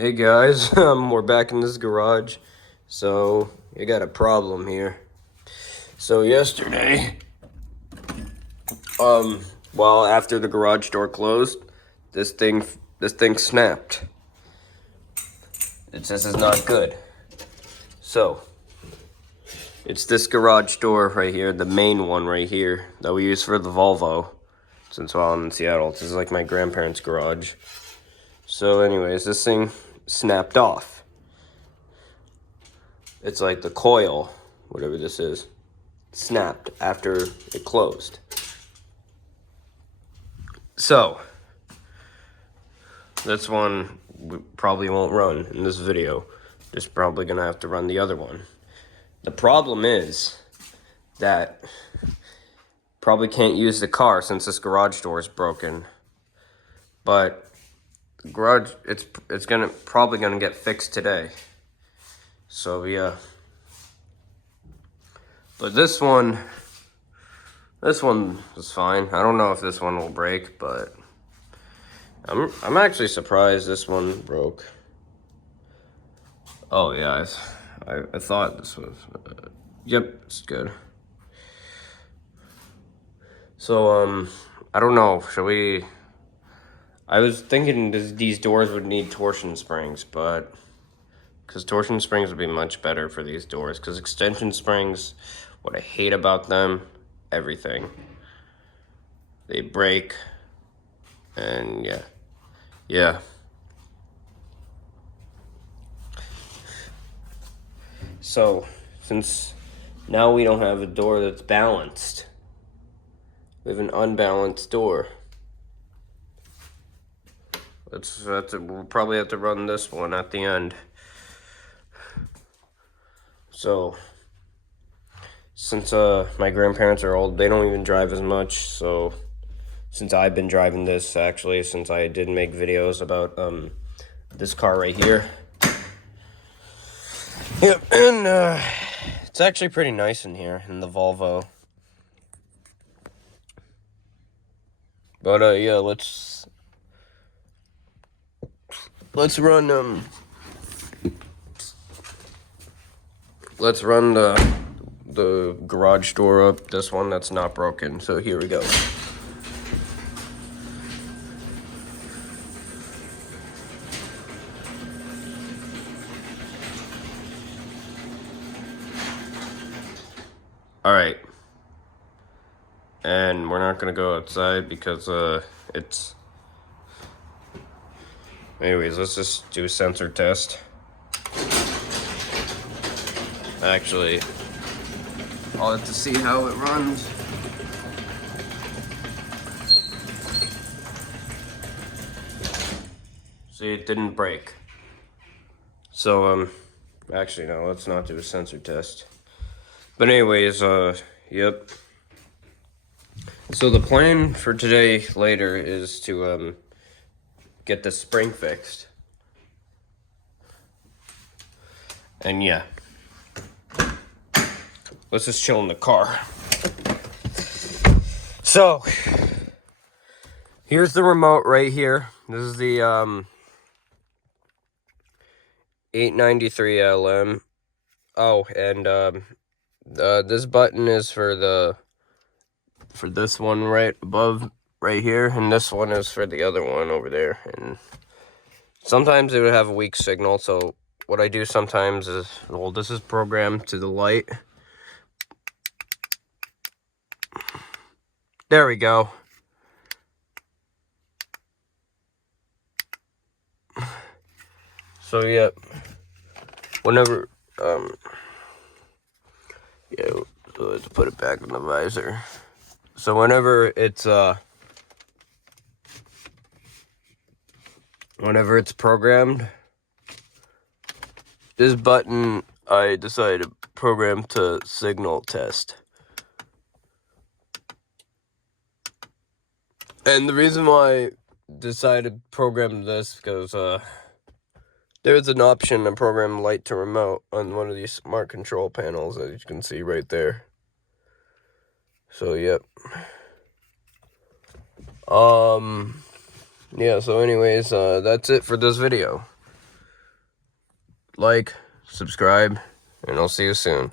Hey guys, we're back in this garage. So, you got a problem here. So yesterday, well, after the garage door closed, this thing snapped. It says it's not good. So, it's this garage door right here, the main one right here, that we use for the Volvo. Since while I'm in Seattle, this is like my grandparents' garage. So anyways, this thing snapped off. It's like the coil, whatever this is, snapped after it closed. So, this one probably won't run in this video. Just probably gonna have to run the other one. The problem is that probably can't use the car since this garage door is broken. But the garage, it's probably gonna get fixed today. So yeah. But this one is fine. I don't know if this one will break, but I'm actually surprised this one broke. Oh yeah, I thought this was. Yep, it's good. So I don't know. Should we? I was thinking these doors would need torsion springs, but because torsion springs would be much better for these doors. Because extension springs, what I hate about them, everything. They break, and yeah. So, since now we don't have a door that's balanced, we have an unbalanced door. We'll probably have to run this one at the end. So, since my grandparents are old, they don't even drive as much, so since I've been driving this, actually, since I did make videos about this car right here. Yep, and it's actually pretty nice in here, in the Volvo. But yeah, let's run the garage door up, this one that's not broken. So here we go. All right. And we're not gonna go outside because it's. Anyways, let's just do a sensor test. Actually, I'll have to see how it runs. See, it didn't break. So actually no, let's not do a sensor test. But anyways, yep. So the plan for today later is to get the spring fixed. And yeah. Let's just chill in the car. So, here's the remote right here. This is the 893 LM. Oh, and this button is for this one right above right here, and this one is for the other one over there. And sometimes it would have a weak signal, so what I do sometimes is, well, this is programmed to the light. There we go. So yeah, whenever yeah, so let's put it back in the visor. So whenever it's programmed, this button I decided to program to signal test. And the reason why I decided to program this because there's an option to program light to remote on one of these smart control panels, as you can see right there. So yep. Yeah, so anyways, that's it for this video. like, subscribe, and I'll see you soon.